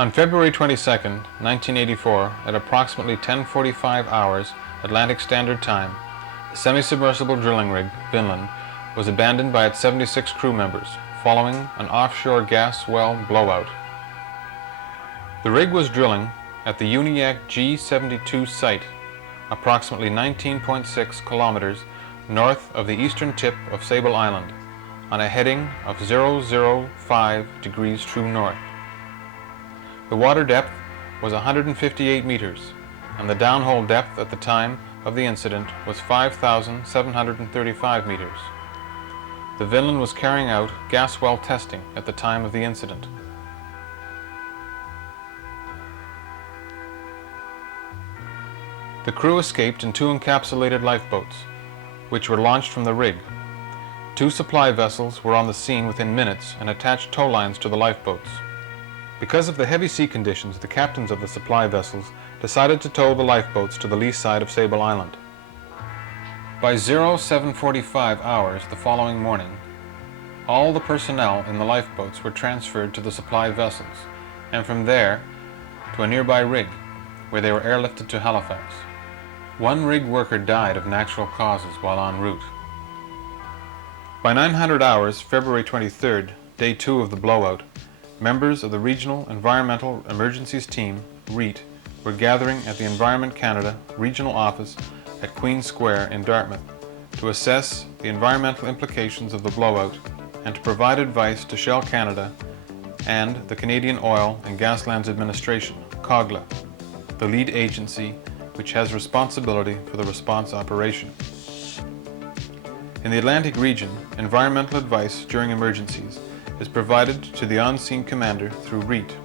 On February 22, 1984, at approximately 10:45 hours Atlantic Standard Time, the semi-submersible drilling rig, Vinland, was abandoned by its 76 crew members, following an offshore gas well blowout. The rig was drilling at the Uniacke G72 site, approximately 19.6 kilometers north of the eastern tip of Sable Island, on a heading of 005 degrees true north. The water depth was 158 meters, and the downhole depth at the time of the incident was 5,735 meters. The Vinland was carrying out gas well testing at the time of the incident. The crew escaped in 2 encapsulated lifeboats, which were launched from the rig. 2 supply vessels were on the scene within minutes and attached tow lines to the lifeboats. Because of the heavy sea conditions, the captains of the supply vessels decided to tow the lifeboats to the lee side of Sable Island. By 07:45 hours the following morning, all the personnel in the lifeboats were transferred to the supply vessels, and from there to a nearby rig, where they were airlifted to Halifax. 1 rig worker died of natural causes while en route. By 900 hours, February 23rd, day 2 of the blowout, members of the Regional Environmental Emergencies Team, REET, were gathering at the Environment Canada Regional Office at Queen Square in Dartmouth to assess the environmental implications of the blowout and to provide advice to Shell Canada and the Canadian Oil and Gaslands Administration, COGLA, the lead agency which has responsibility for the response operation. In the Atlantic region, environmental advice during emergencies is provided to the on-scene commander through REET.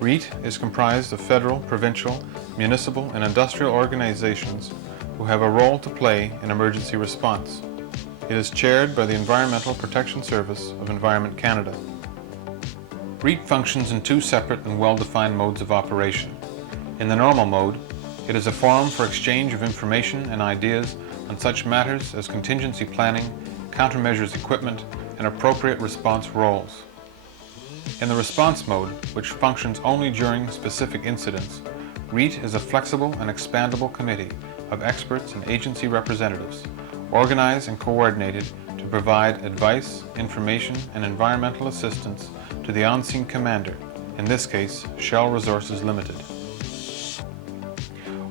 REET is comprised of federal, provincial, municipal, and industrial organizations who have a role to play in emergency response. It is chaired by the Environmental Protection Service of Environment Canada. REET functions in 2 separate and well-defined modes of operation. In the normal mode, it is a forum for exchange of information and ideas on such matters as contingency planning, countermeasures equipment, and appropriate response roles. In the response mode, which functions only during specific incidents, REET is a flexible and expandable committee of experts and agency representatives, organized and coordinated to provide advice, information, and environmental assistance to the on-scene commander, in this case, Shell Resources Limited.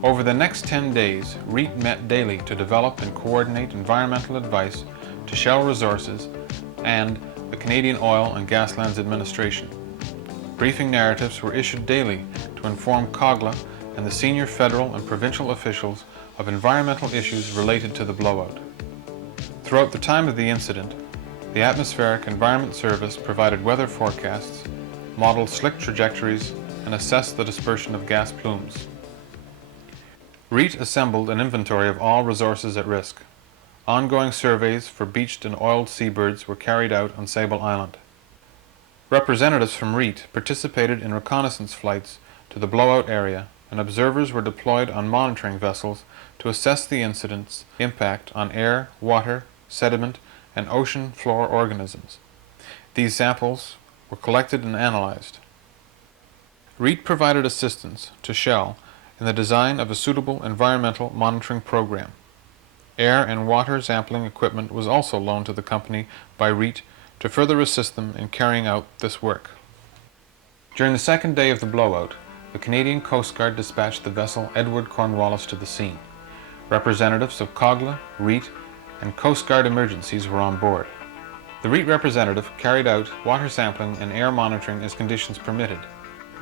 Over the next 10 days, REET met daily to develop and coordinate environmental advice to Shell Resources and the Canadian Oil and Gaslands Administration. Briefing narratives were issued daily to inform COGLA and the senior federal and provincial officials of environmental issues related to the blowout. Throughout the time of the incident, the Atmospheric Environment Service provided weather forecasts, modeled slick trajectories, and assessed the dispersion of gas plumes. REET assembled an inventory of all resources at risk. Ongoing surveys for beached and oiled seabirds were carried out on Sable Island. Representatives from REET participated in reconnaissance flights to the blowout area, and observers were deployed on monitoring vessels to assess the incident's impact on air, water, sediment, and ocean floor organisms. These samples were collected and analyzed. REET provided assistance to Shell in the design of a suitable environmental monitoring program. Air and water sampling equipment was also loaned to the company by REET to further assist them in carrying out this work. During the 2nd day of the blowout, the Canadian Coast Guard dispatched the vessel Edward Cornwallis to the scene. Representatives of COGLA, REET, and Coast Guard emergencies were on board. The REET representative carried out water sampling and air monitoring as conditions permitted.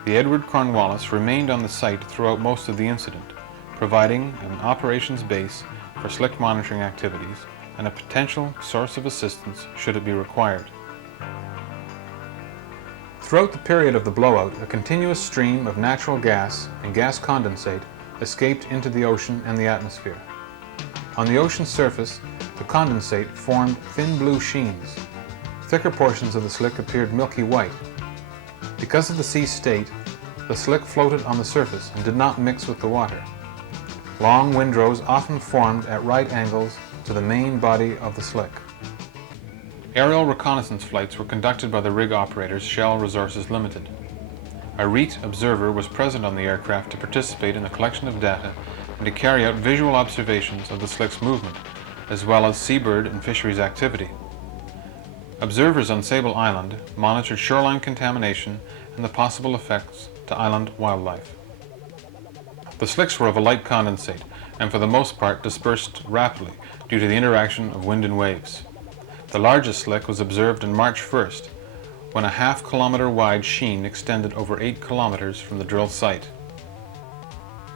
The Edward Cornwallis remained on the site throughout most of the incident, providing an operations base for slick monitoring activities and a potential source of assistance should it be required. Throughout the period of the blowout, a continuous stream of natural gas and gas condensate escaped into the ocean and the atmosphere. On the ocean surface, the condensate formed thin blue sheens. Thicker portions of the slick appeared milky white. Because of the sea state, the slick floated on the surface and did not mix with the water. Long windrows often formed at right angles to the main body of the slick. Aerial reconnaissance flights were conducted by the rig operators Shell Resources Limited. A REET observer was present on the aircraft to participate in the collection of data and to carry out visual observations of the slick's movement, as well as seabird and fisheries activity. Observers on Sable Island monitored shoreline contamination and the possible effects to island wildlife. The slicks were of a light condensate and for the most part dispersed rapidly due to the interaction of wind and waves. The largest slick was observed on March 1st, when a half-kilometer wide sheen extended over 8 kilometers from the drill site.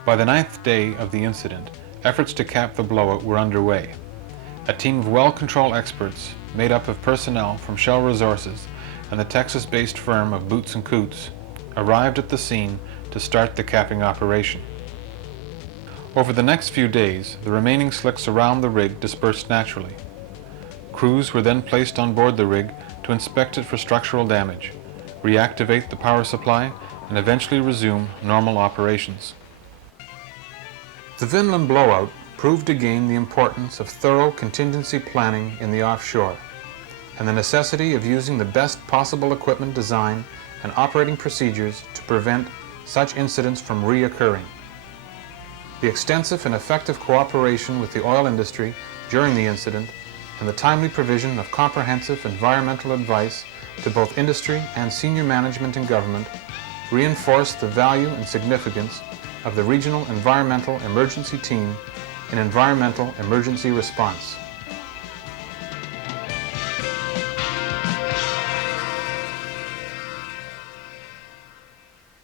By the 9th day of the incident, efforts to cap the blowout were underway. A team of well-controlled experts, made up of personnel from Shell Resources and the Texas-based firm of Boots & Coots, arrived at the scene to start the capping operation. Over the next few days, the remaining slicks around the rig dispersed naturally. Crews were then placed on board the rig to inspect it for structural damage, reactivate the power supply, and eventually resume normal operations. The Vinland blowout proved again the importance of thorough contingency planning in the offshore, and the necessity of using the best possible equipment design and operating procedures to prevent such incidents from reoccurring. The extensive and effective cooperation with the oil industry during the incident and the timely provision of comprehensive environmental advice to both industry and senior management and government reinforced the value and significance of the Regional Environmental Emergency Team in environmental emergency response.